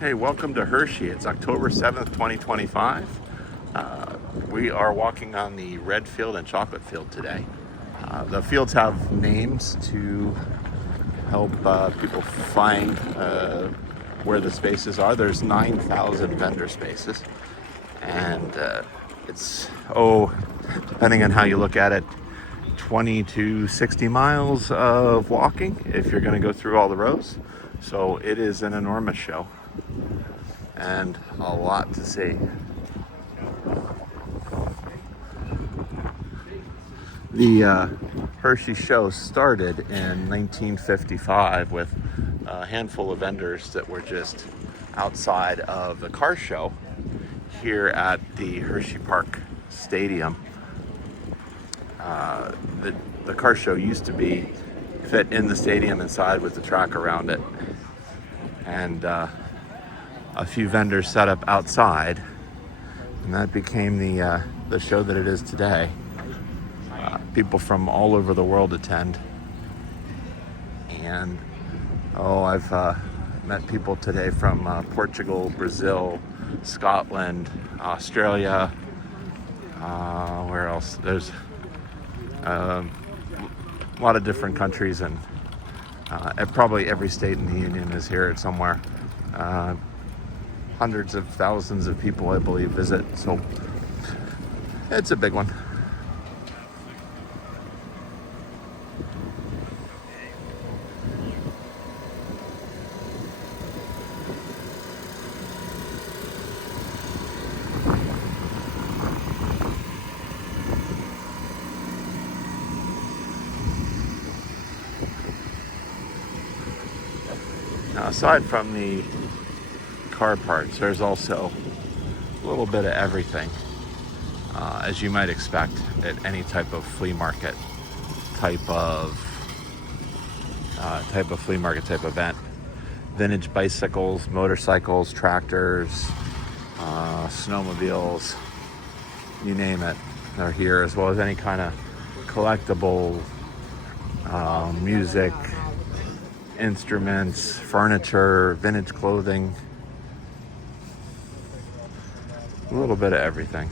Hey, welcome to Hershey. It's October 7th, 2025. We are walking on the red field and chocolate field today. The fields have names to help people find where the spaces are. There's 9,000 vendor spaces, and it's, depending on how you look at it, 20 to 60 miles of walking if you're going to go through all the rows. So it is an enormous show and a lot to see. The Hershey show started in 1955 with a handful of vendors that were just outside of the car show here at the Hershey Park Stadium. The car show used to be fit in the stadium inside with the track around it, and a few vendors set up outside, and that became the show that it is today. People from all over the world attend, and I've met people today from Portugal, Brazil, Scotland, Australia. Where else? There's a lot of different countries, and probably every state in the union is here somewhere. Hundreds of thousands of people, I believe, visit, so it's a big one. Now, aside from the car parts, there's also a little bit of everything, as you might expect at any type of flea market type event. Vintage bicycles, motorcycles, tractors, snowmobiles, you name it, they're here, as well as any kind of collectible, music, instruments, furniture, vintage clothing, a little bit of everything.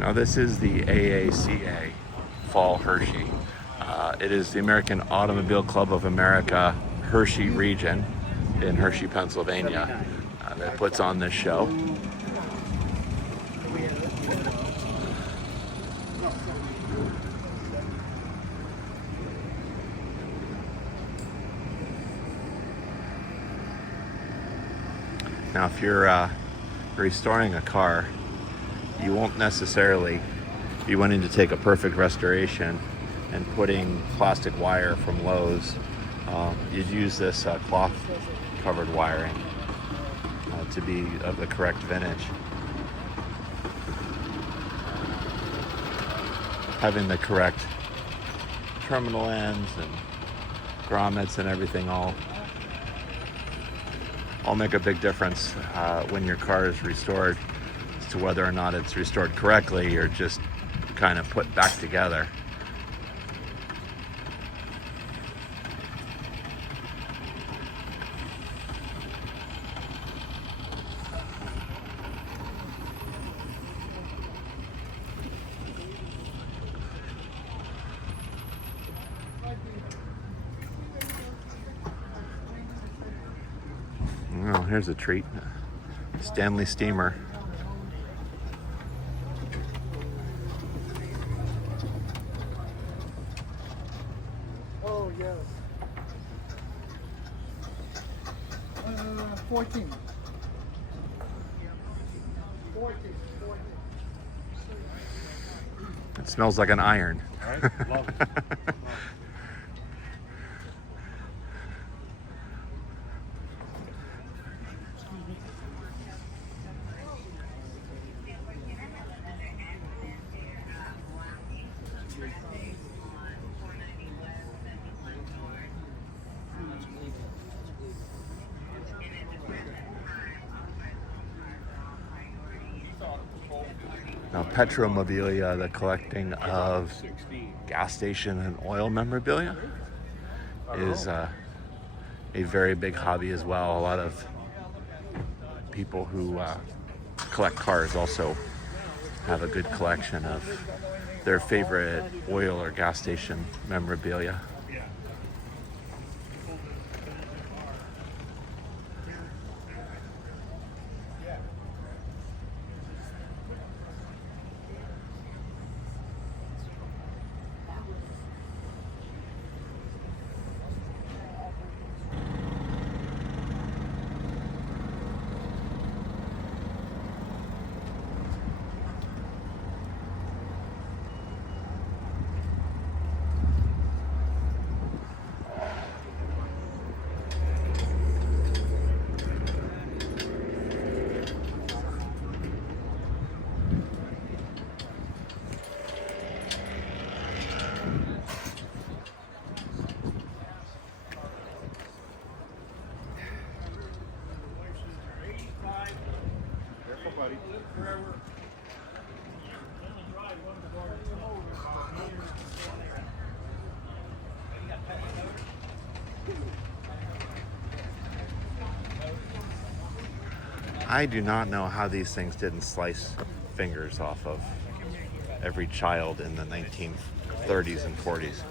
Now, this is the AACA Fall Hershey. It is the American Automobile Club of America Hershey region in Hershey, Pennsylvania, that puts on this show. Now, if you're restoring a car, you won't necessarily be wanting to take a perfect restoration and putting plastic wire from Lowe's. You'd use this cloth covered wiring to be of the correct vintage. Having the correct terminal ends and grommets and everything all make a big difference when your car is restored, as to whether or not it's restored correctly or just kind of put back together. Oh, here's a treat. Stanley steamer. Oh, yes. 14. 14. It smells like an iron. All right, love it. Now, Petromobilia, the collecting of gas station and oil memorabilia, is a very big hobby as well. A lot of people who collect cars also have a good collection of their favorite oil or gas station memorabilia. I do not know how these things didn't slice fingers off of every child in the 1930s and 40s.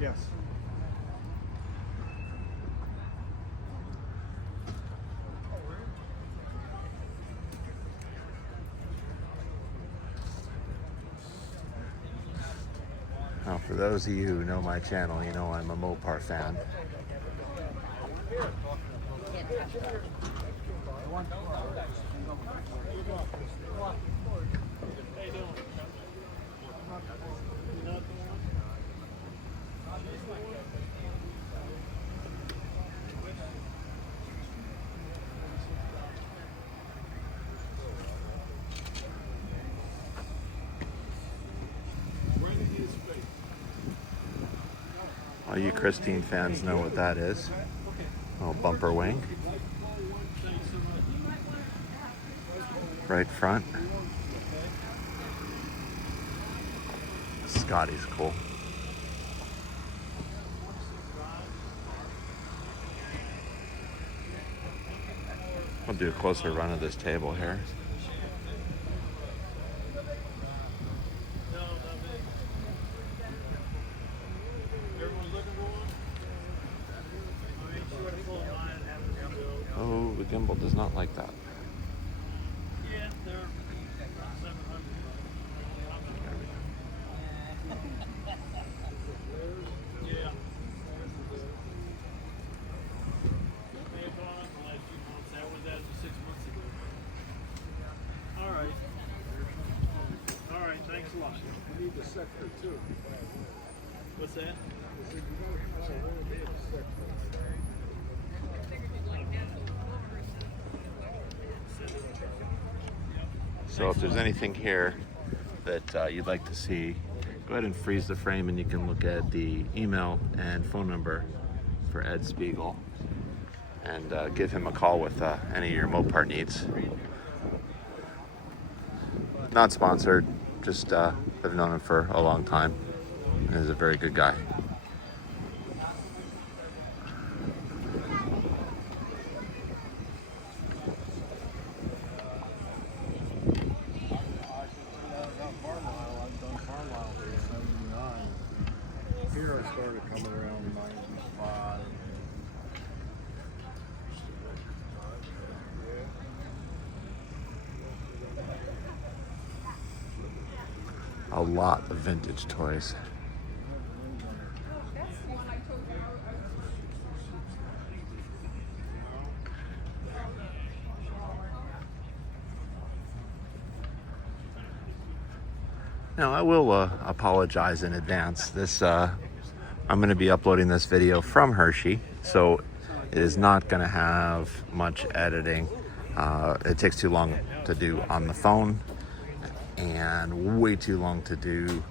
Yes. Now, for those of you who know my channel, you know I'm a Mopar fan. All you Christine fans know what that is. Little bumper wing. Right front. Scotty's cool. I'll do a closer run of this table here. Oh, the gimbal does not like that. Yeah, they're 700. Yeah. That was as of 6 months ago. All right. All right, thanks a lot. We need the sector too. What's that? So if there's anything here that you'd like to see, go ahead and freeze the frame and you can look at the email and phone number for Ed Spiegel and give him a call with any of your Mopar needs. Not sponsored. Just I've known him for a long time. He's a very good guy. Here I started coming around 95. A lot of vintage toys. Now I will apologize in advance. This I'm going to be uploading this video from Hershey, so it is not going to have much editing. It takes too long to do on the phone, and way too long to do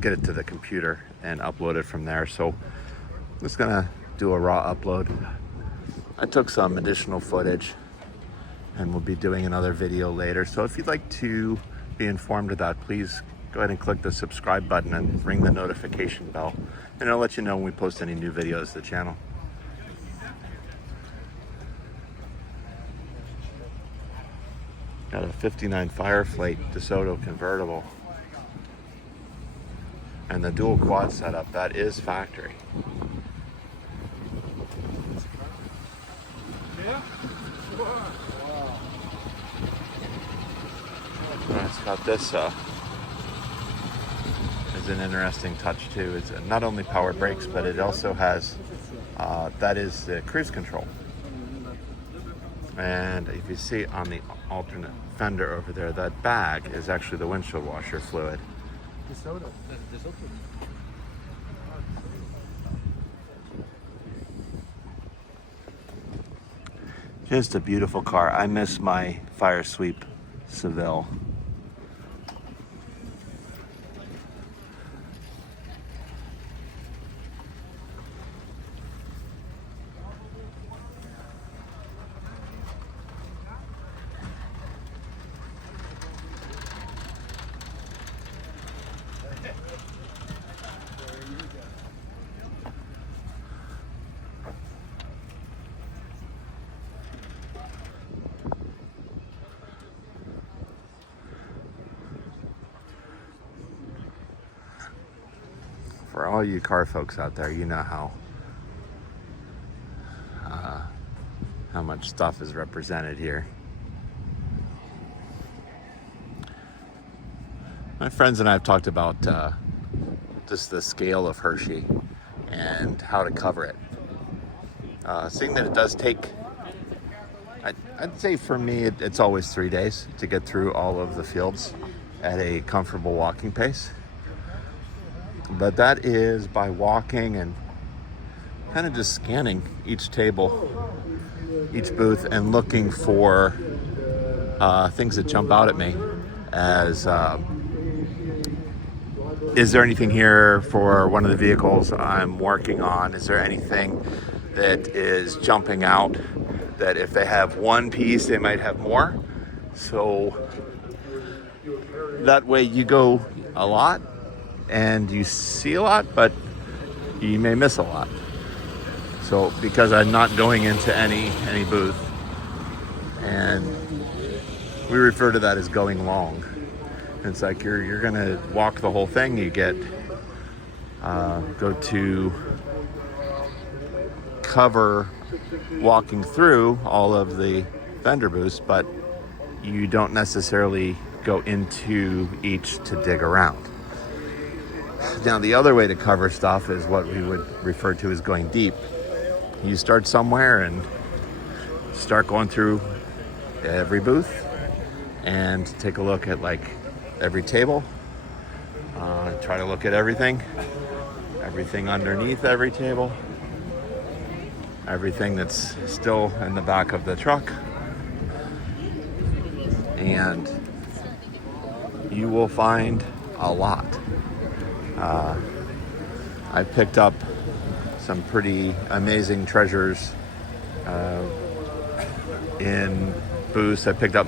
get it to the computer and upload it from there. So I'm just gonna do a raw upload. I took some additional footage and we'll be doing another video later. So if you'd like to be informed of that, please go ahead and click the subscribe button and ring the notification bell, and it'll let you know when we post any new videos to the channel. Got a 59 Fireflight DeSoto convertible. And the dual quad setup, that is factory. Yeah? Wow. It's got this, is an interesting touch too. It's not only power brakes, but it also has, that is the cruise control. And if you see on the alternate fender over there, that bag is actually the windshield washer fluid. DeSoto. Just a beautiful car. I miss my Fire Sweep Seville. For all you car folks out there, you know how much stuff is represented here. My friends and I have talked about just the scale of Hershey and how to cover it. Seeing that it does take, I'd say for me, it's always 3 days to get through all of the fields at a comfortable walking pace. But that is by walking and kind of just scanning each table, each booth, and looking for things that jump out at me as, is there anything here for one of the vehicles I'm working on? Is there anything that is jumping out that if they have one piece, they might have more? So that way you go a lot and you see a lot, but you may miss a lot. So because I'm not going into any booth, and we refer to that as going long. It's like you're gonna walk the whole thing. You get go to cover walking through all of the vendor booths, but you don't necessarily go into each to dig around. Now, the other way to cover stuff is what we would refer to as going deep. You start somewhere and start going through every booth and take a look at like every table. Try to look at everything underneath every table, everything that's still in the back of the truck, and you will find a lot. I picked up some pretty amazing treasures in booths. I picked up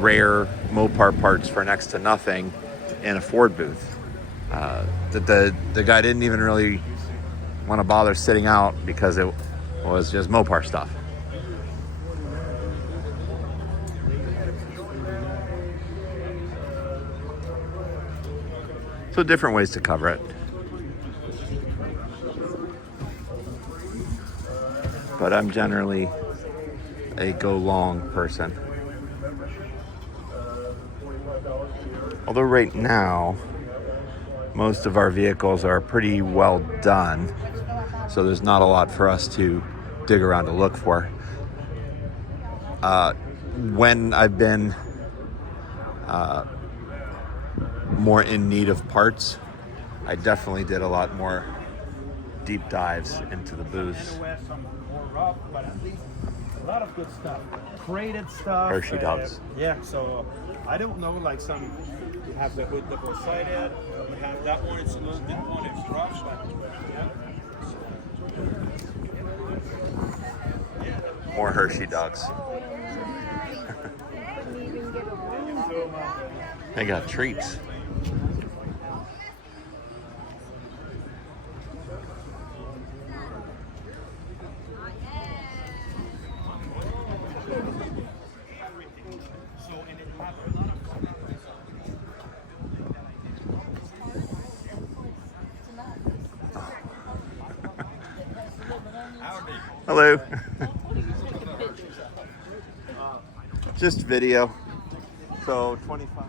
rare Mopar parts for next to nothing in a Ford booth. The guy didn't even really want to bother sitting out because it was just Mopar stuff. So different ways to cover it. But I'm generally a go long person. Although right now, most of our vehicles are pretty well done, so there's not a lot for us to dig around to look for. When I've been more in need of parts, I definitely did a lot more deep dives into the booths. But at least a lot of good stuff, crated stuff. Hershey dogs. Yeah, so I don't know, like some you have the with double sided, you have that one. It's a little bit one. It's rough, but yeah. More Hershey dogs. They got treats. Hello. Just video. So 25.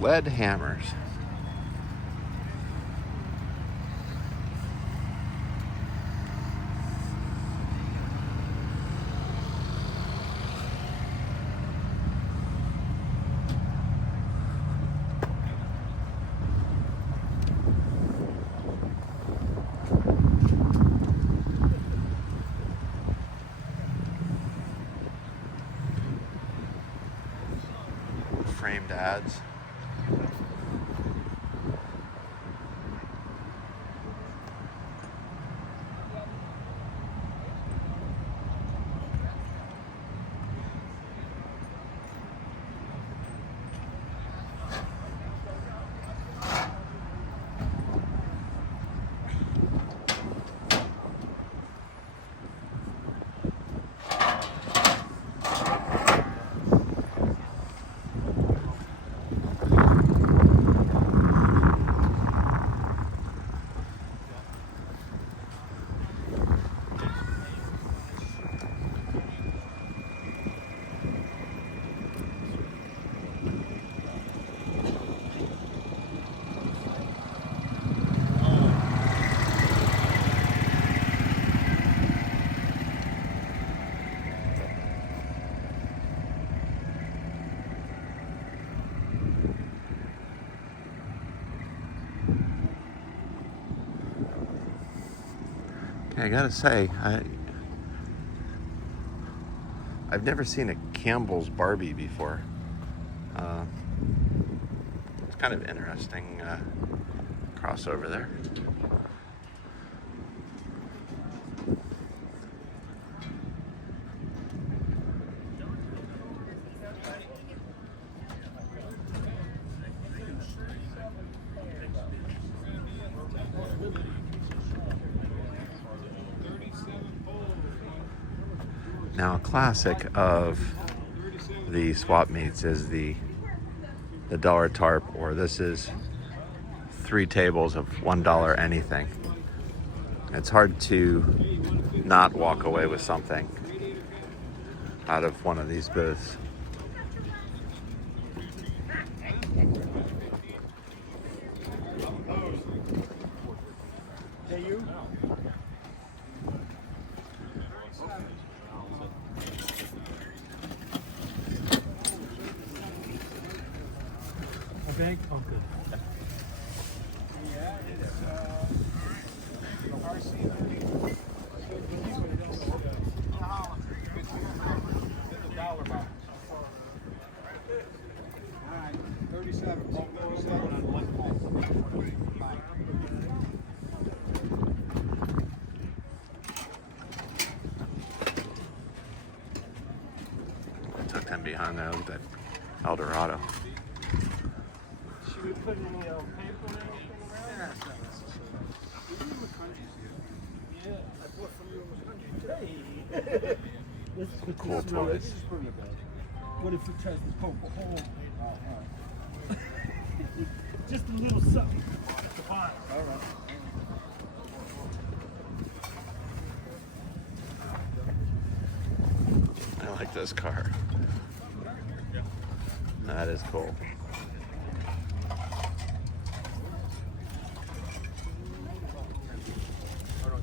Lead hammers. Framed ads. I gotta say, I've never seen a Campbell's Barbie before. It's kind of interesting crossover there. Now, a classic of the swap meets is the dollar tarp, or this is 3 tables of $1 anything. It's hard to not walk away with something. out of one of these booths. Hey, you? A bag? Oh, good. Yeah, it's the dollar box. 37. Tucked in behind there, look at that Eldorado. Should we put any paper or anything around? Yeah, I bought from you in the country today. Let's put Cool this away. toys. Just bring it back. What if it tries to poke a hole? Just a little something at the bottom. All right. I like this car. That is cool.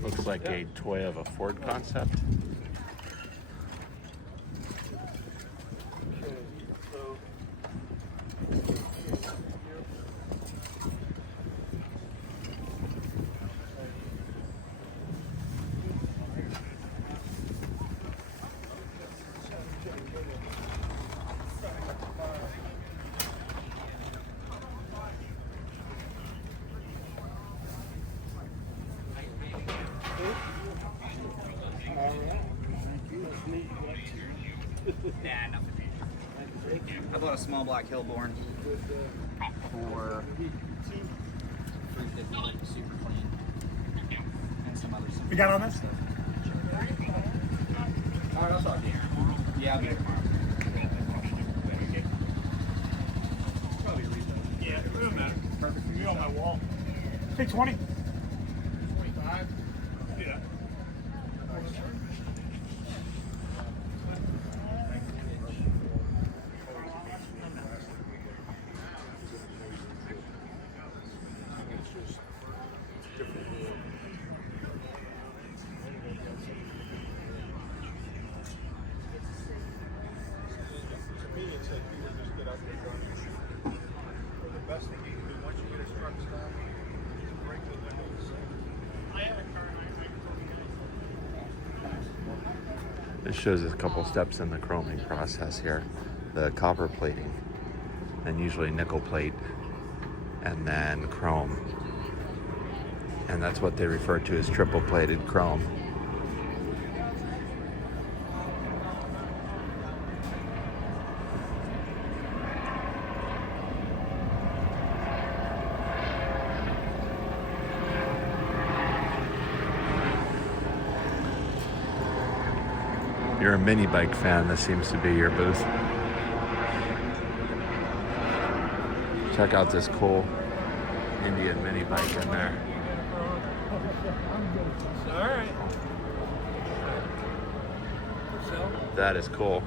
Looks like a toy of a Ford concept. I bought a small black Hillborn for $350, super clean, and some other stuff. You got on this? All right, I'll talk to you. Yeah, I'll be there tomorrow. Yeah, it doesn't matter. Perfect. You on my wall. Hey, 20. 25? Yeah. Best thing you can do once you get his truck stopped is break the windows. I have a car and This shows us a couple steps in the chroming process here. The copper plating, and usually nickel plate, and then chrome. And that's what they refer to as triple plated chrome. If you're a mini bike fan, this seems to be your booth. Check out this cool Indian mini bike in there. All right. That is cool.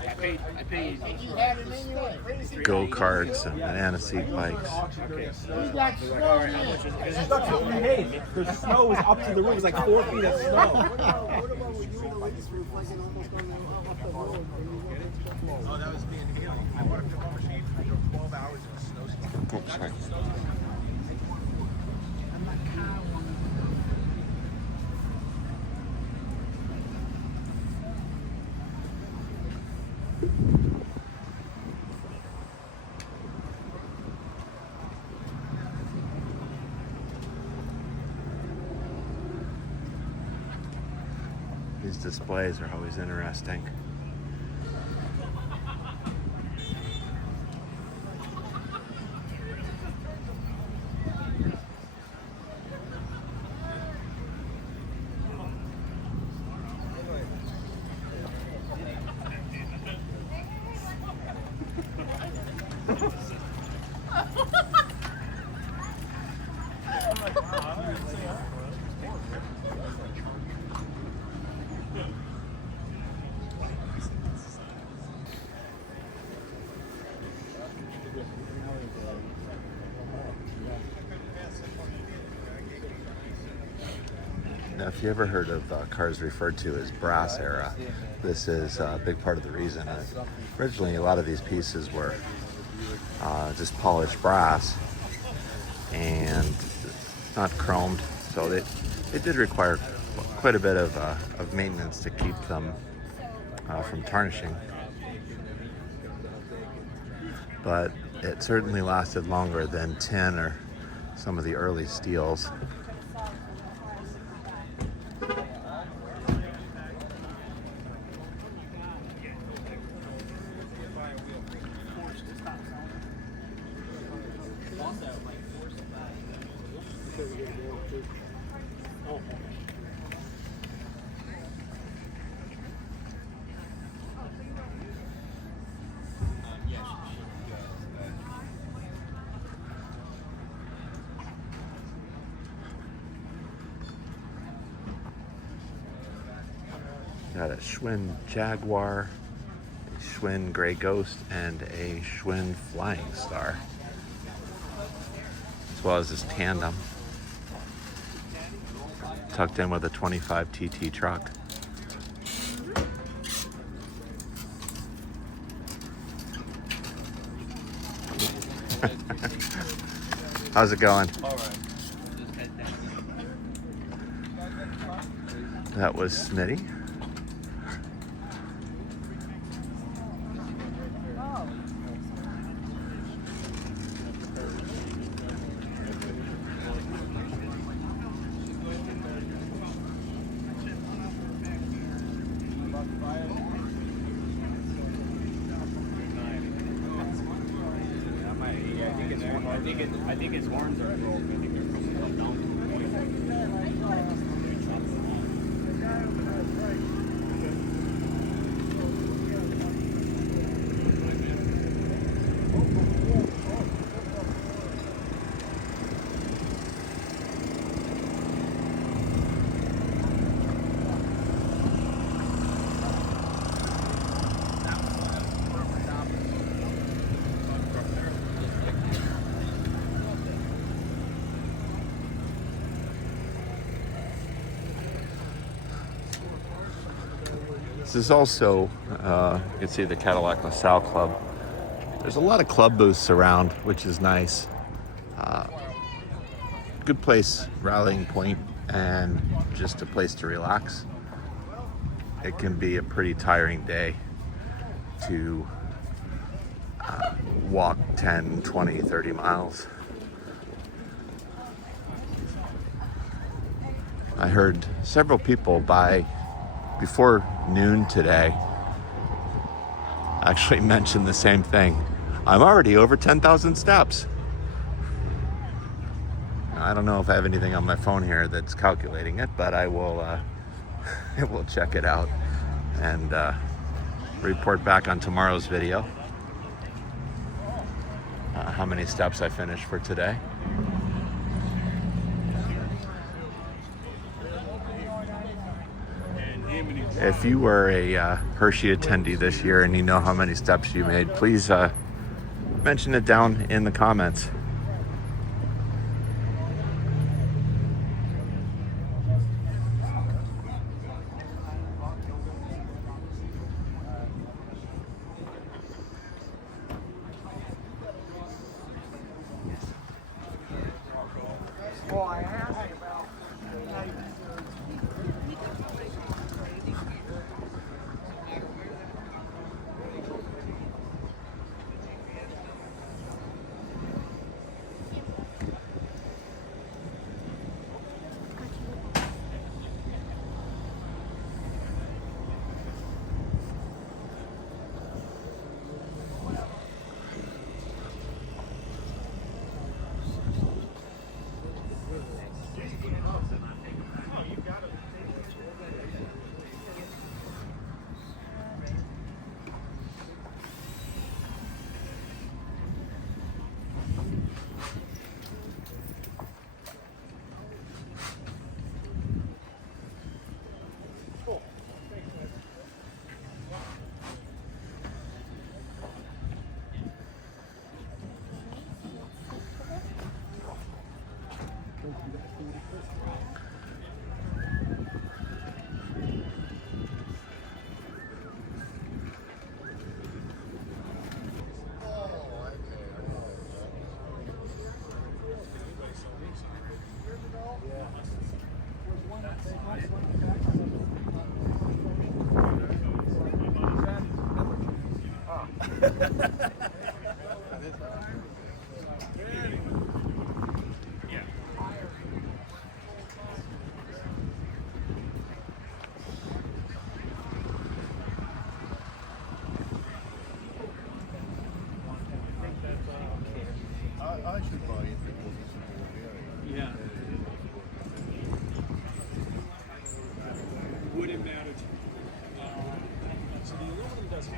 I paid. Go-karts and banana seat bikes. The snow was up to the roof. It was like 4 feet of snow. Oh, that was me and Haley. I bought a filling machine. I drove 12 hours in a snowstorm. Oops, sorry. These displays are always interesting. Now, if you ever heard of cars referred to as brass era, this is a big part of the reason. Originally, a lot of these pieces were just polished brass and not chromed, so it did require quite a bit of maintenance to keep them from tarnishing. But it certainly lasted longer than tin or some of the early steels. Got a Schwinn Jaguar, a Schwinn Grey Ghost, and a Schwinn Flying Star, as well as this tandem tucked in with a 25 TT truck. How's it going? All right. That was Smitty. I think his horns are rolled. I think they're down. This is also, you can see the Cadillac LaSalle Club. There's a lot of club booths around, which is nice. Good place, rallying point, and just a place to relax. It can be a pretty tiring day to walk 10, 20, 30 miles. I heard several people before noon today actually mentioned the same thing. I'm already over 10,000 steps. I don't know if I have anything on my phone here that's calculating it, but I will we'll check it out and report back on tomorrow's video how many steps I finished for today. If you were a Hershey attendee this year and you know how many steps you made, please mention it down in the comments. I should buy it because it's a Yeah. Wooden mounted. So the aluminum doesn't.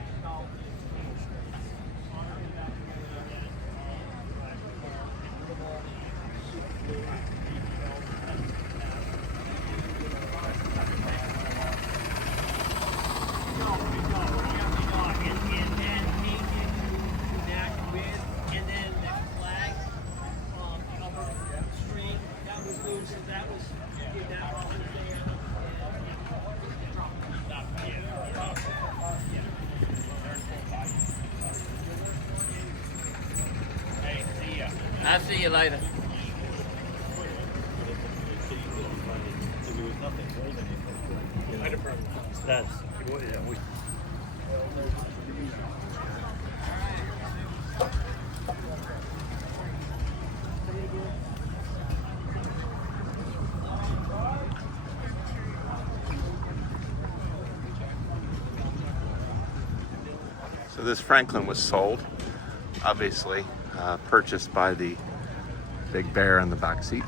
I'll see you later. So this Franklin was sold, obviously purchased by the big bear in the back seat.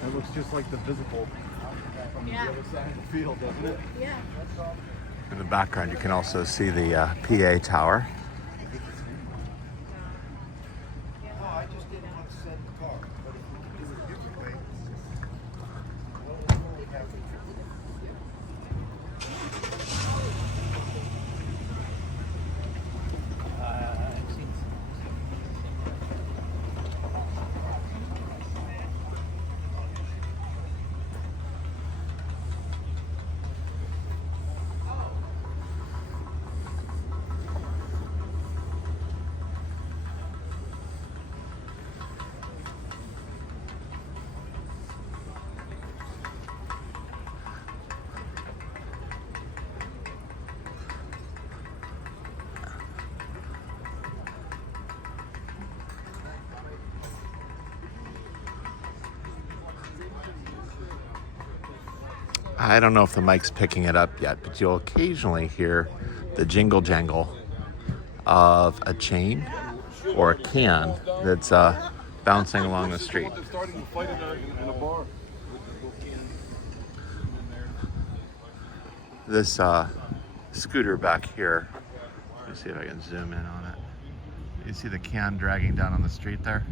It looks just like the visible from the other side of the field, doesn't it? Yeah. In the background, you can also see the PA tower. No, I just didn't want to send the car, but if we could do it a different way, we'll have it. I don't know if the mic's picking it up yet, but you'll occasionally hear the jingle jangle of a chain or a can that's bouncing along the street. They're starting to fight in a bar. This scooter back here, let me see if I can zoom in on it. You see the can dragging down on the street there?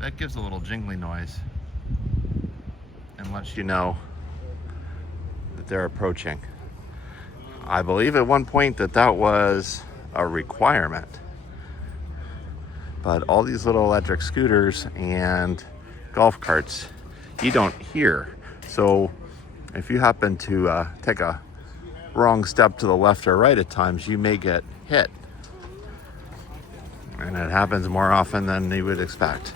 That gives a little jingly noise and lets you know that they're approaching. I believe at one point that was a requirement. But all these little electric scooters and golf carts, you don't hear. So if you happen to take a wrong step to the left or right at times, you may get hit. And it happens more often than you would expect.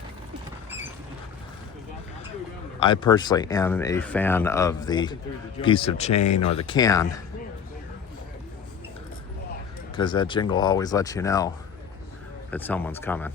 I personally am a fan of the piece of chain or the can, because that jingle always lets you know that someone's coming.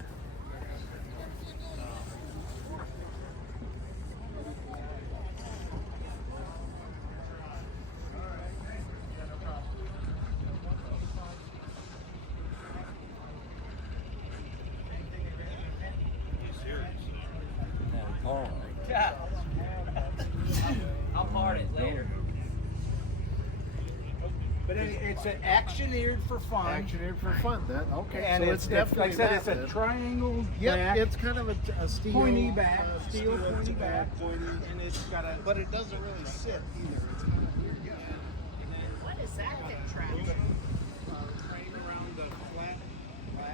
It's an actioneered for fun. Actioneered for fun, then. Okay. And so it's definitely like I said, that, it's a then. triangle Yep, back, it's kind of a steel pointy back, steel steel pointy back, pointy. and it's got a. But it doesn't really sit either. It's kind of weird. Yeah. What is that contraption? Frame around the flat.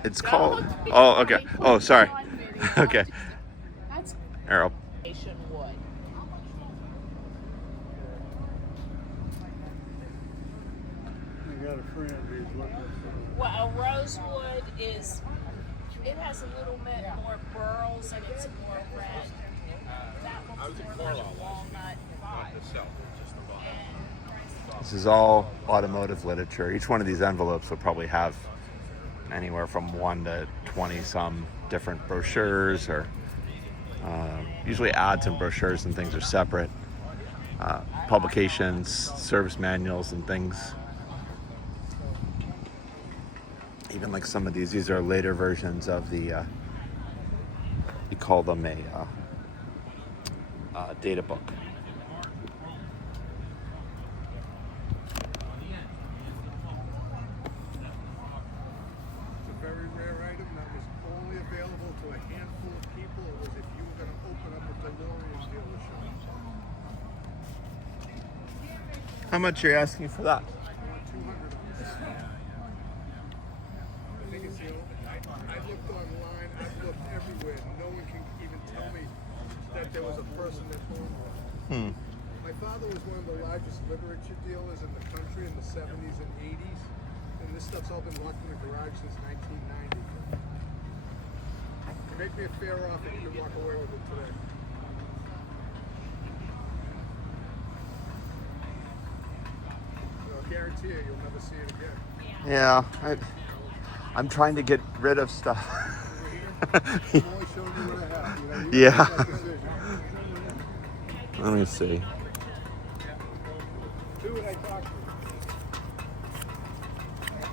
It's called. Oh, okay. Oh, sorry. Okay. That's Arrow. Asian wood. I got a friend who's looking for. Well, a rosewood is, it has a little bit more burls and it's more red. That looks more like a walnut. This is all automotive literature. Each one of these envelopes will probably have anywhere from 1 to 20 some different brochures, or usually ads and brochures and things are separate. Publications, service manuals and things. Even like some of these are later versions of the, you call them a data book. It's a very rare item that was only available to a handful of people. It was if you were going to open up a DeLorean dealership. How much are you asking for that? 200 on this. I think it's I looked online, I've looked everywhere. No one can even tell me that there was a person that owned one. My father was one of the largest literature dealers in the country in the 70s and 80s. And this stuff's all been locked in the garage since 1990. You make me a fair offer, you can walk away with it today. I'll guarantee you, you'll never see it again. Yeah, I'm trying to get rid of stuff. I'm only showing you what I have. You know, you Yeah. make that decision. Let me see. Who would I talk to?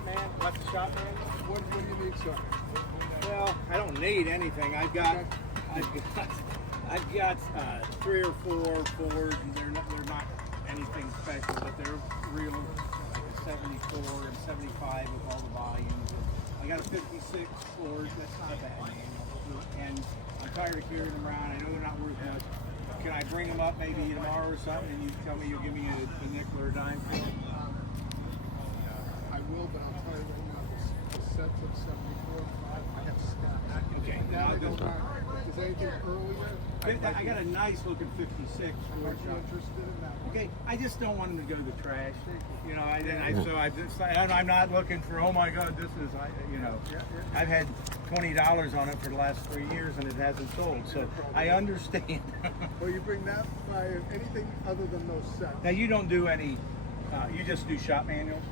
Man, left the shop, man. What do you need, sir? Well, I don't need anything. I've got 3 or 4 Fords, and they're not anything special, but they're real 74 and 75 with all the volumes. I got a 56 Ford. That's not a bad name. And I'm tired of carrying them around. I know they're not worth much. Can I bring them up maybe tomorrow or something, and you tell me you'll give me a nickel or a dime for them? I will, but I'll tell you right now, the sets of 74, I have stock. Okay. Now I don't know. Is anything earlier? I got a nice looking 56 I'm Ford not shop. interested in that one. Okay, I just don't want them to go to the trash. You know, I'm not looking for. Oh my God, this is. I've had $20 on it for the last 3 years and it hasn't sold. So I understand. Well, you bring that by anything other than those sets. Now you don't do any. You just do shop manuals.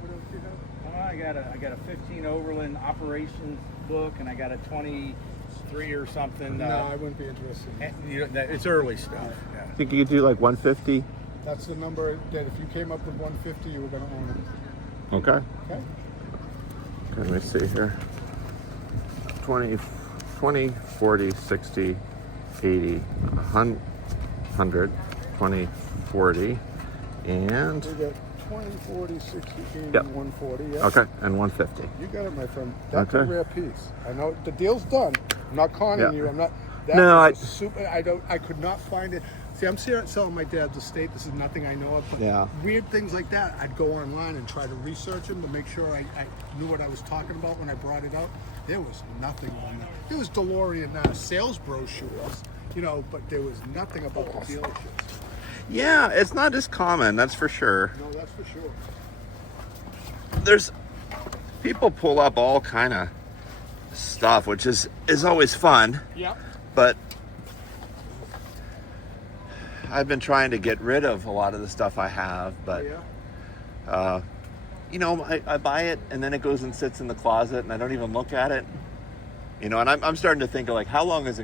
What else do you have? I got a 15 Overland operations book, and I got a 23 or something. No, I wouldn't be interested. It's early stuff. Yeah. Think you could do like 150? That's the number that if you came up with 150, you were going to own it. Okay. Okay? Let me see here. 20, 40, 60, 80, 100, 20, 40, and We got 20, 40, 60, 80, Yep. 140. Yeah. okay, and 150. You got it, my friend. That's a Okay. rare piece. I know the deal's done. I'm not conning Yeah. you. I'm not. No, is super. I could not find it. See, I'm selling my dad's estate. This is nothing I know of. But Yeah. weird things like that, I'd go online and try to research them to make sure I knew what I was talking about when I brought it out. There was nothing on there. There was DeLorean sales brochures, but there was nothing about the dealerships. Yeah, it's not as common, that's for sure. No, that's for sure. There's people pull up all kind of stuff, which is always fun. Yeah. But I've been trying to get rid of a lot of the stuff I have, but Yeah. I buy it and then it goes and sits in the closet and I don't even look at it. And I'm starting to think of like, how long is it